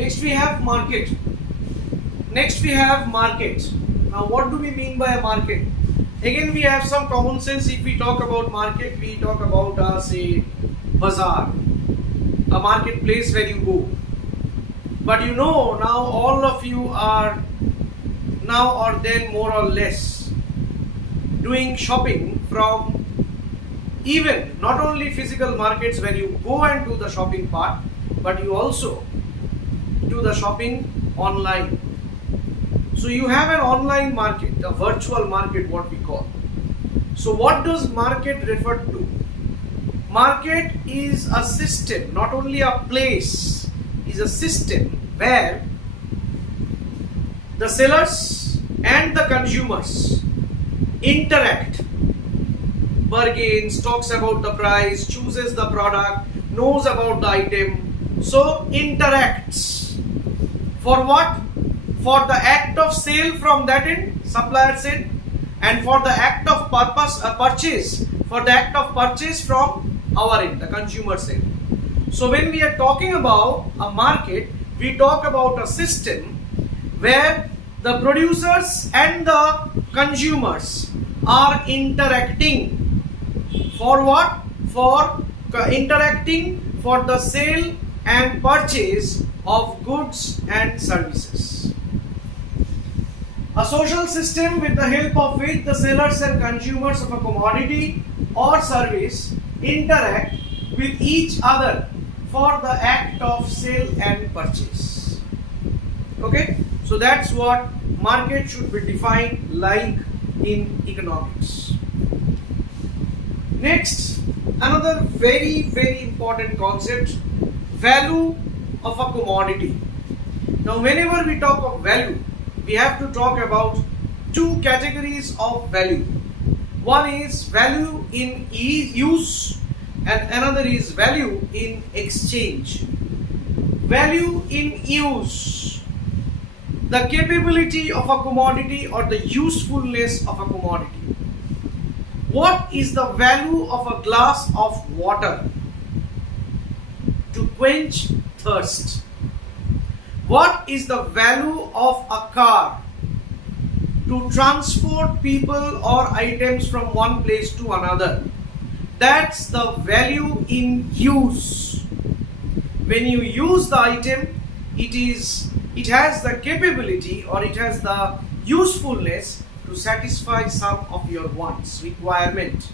Next we have market. Next we have market. Now what do we mean by a market? Again we have some common sense. If we talk about market, we talk about say bazaar, a marketplace where you go. But you know, now all of you are now or then more or less doing shopping from even not only physical markets where you go and do the shopping part, but you also do the shopping online. So you have an online market, a virtual market, what we call. So what does market refer to? Market is a system, not only a place, is a system where the sellers and the consumers interact, bargains, talks about the price, chooses the product, knows about the item, so interacts. For what? For the act of sale from that end, supplier's end, and for the act of purchase, for the act of purchase from our end, the consumer's end. So when we are talking about a market, we talk about a system where the producers and the consumers are interacting. For what? For interacting for the sale and purchase of goods and services. A social system with the help of which the sellers and consumers of a commodity or service interact with each other for the act of sale and purchase. Okay, so that's what market should be defined like in economics. Next, another very important concept, value of a commodity. Now whenever we talk of value, we have to talk about two categories of value. One is value in use and another is value in exchange. Value in use, the capability of a commodity or the usefulness of a commodity. What is the value of a glass of water? To quench thirst. What is the value of a car? To transport people or items from one place to another. That's the value in use. When you use the item, it has the capability or it has the usefulness to satisfy some of your wants, requirement,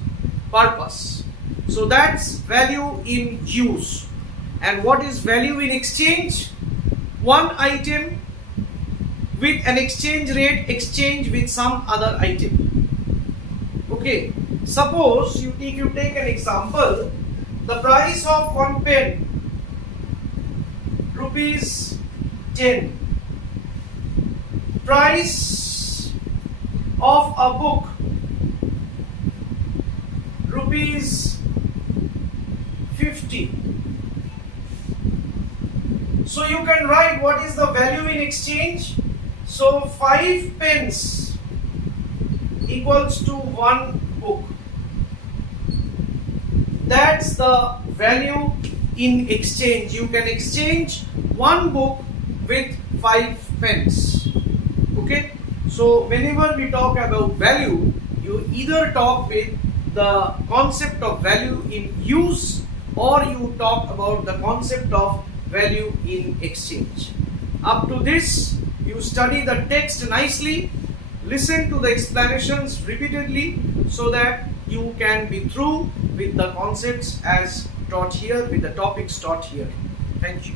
purpose. So that's value in use. And what is value in exchange? One item with an exchange rate exchange with some other item. Okay, suppose you take an example, the price of one pen, rupees 10. Price of a book, rupees 50. So you can write what is the value in exchange. So 5 pence equals to 1 book. That's the value in exchange. You can exchange 1 book with 5 pence. Okay. So whenever we talk about value, you either talk with the concept of value in use or you talk about the concept of value in exchange. Up to this, you study the text nicely, listen to the explanations repeatedly so that you can be through with the concepts as taught here, with the topics taught here. Thank you.